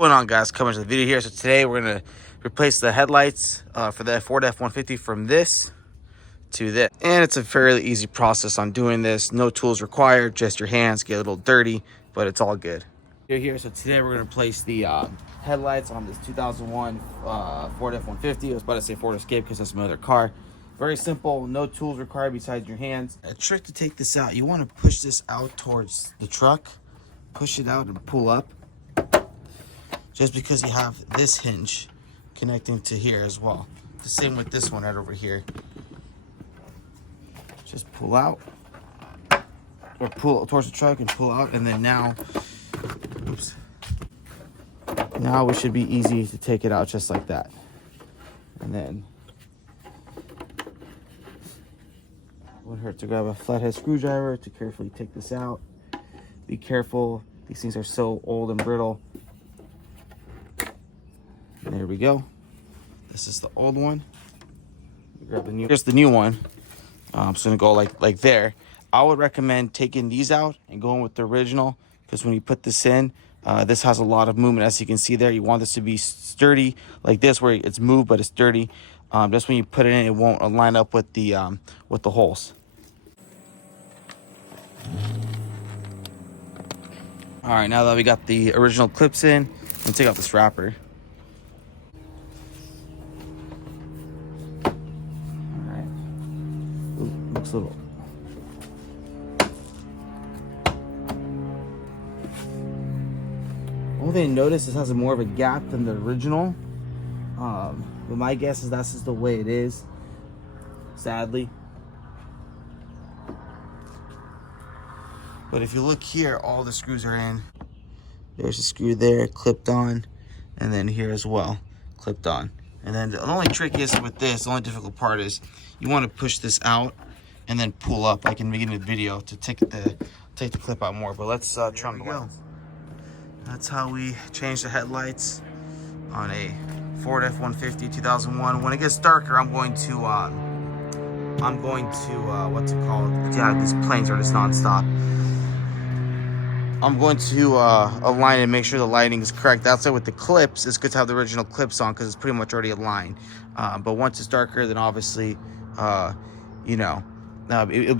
What's going on, guys? Coming to the video here. So today we're gonna replace the headlights for the Ford F-150 from this to this, and it's a fairly easy process on doing this. No tools required, just your hands. Get a little dirty, but it's all good. Here. So today we're gonna replace the headlights on this 2001 Ford F-150. I was about to say Ford Escape because that's my other car. Very simple, no tools required besides your hands. A trick to take this out: you want to push this out towards the truck, push it out, and pull up. Just because you have this hinge connecting to here as well. The same with this one right over here. Just pull out, or pull towards the truck and pull out, and then now, oops. Now it should be easy to take it out just like that. And then, it would hurt to grab a flathead screwdriver to carefully take this out. Be careful, these things are so old and brittle. There we go. This is the old one. Grab the new. Here's the new one. So I'm gonna go like there. I would recommend taking these out and going with the original, because when you put this in, this has a lot of movement. As you can see there, you want this to be sturdy like this, where it's moved but it's sturdy. Just when you put it in, it won't line up with the holes. All right, now that we got the original clips in, I'm gonna take out this wrapper. Looks a little. Only thing I noticed, this has more of a gap than the original. But my guess is that's just the way it is, sadly. But if you look here, all the screws are in. There's a screw there, clipped on, and then here as well, clipped on. And then the only trick is with this, the only difficult part is you want to push this out and then pull up, like in the beginning of the video, to take the clip out more. But let's try and go. That's how we change the headlights on a Ford F-150 2001. When it gets darker, I'm going to what's it called? Yeah, these planes are just non-stop. I'm going to align and make sure the lighting is correct. That's why with the clips, it's good to have the original clips on because it's pretty much already aligned. But once it's darker, then obviously, you know, it'll be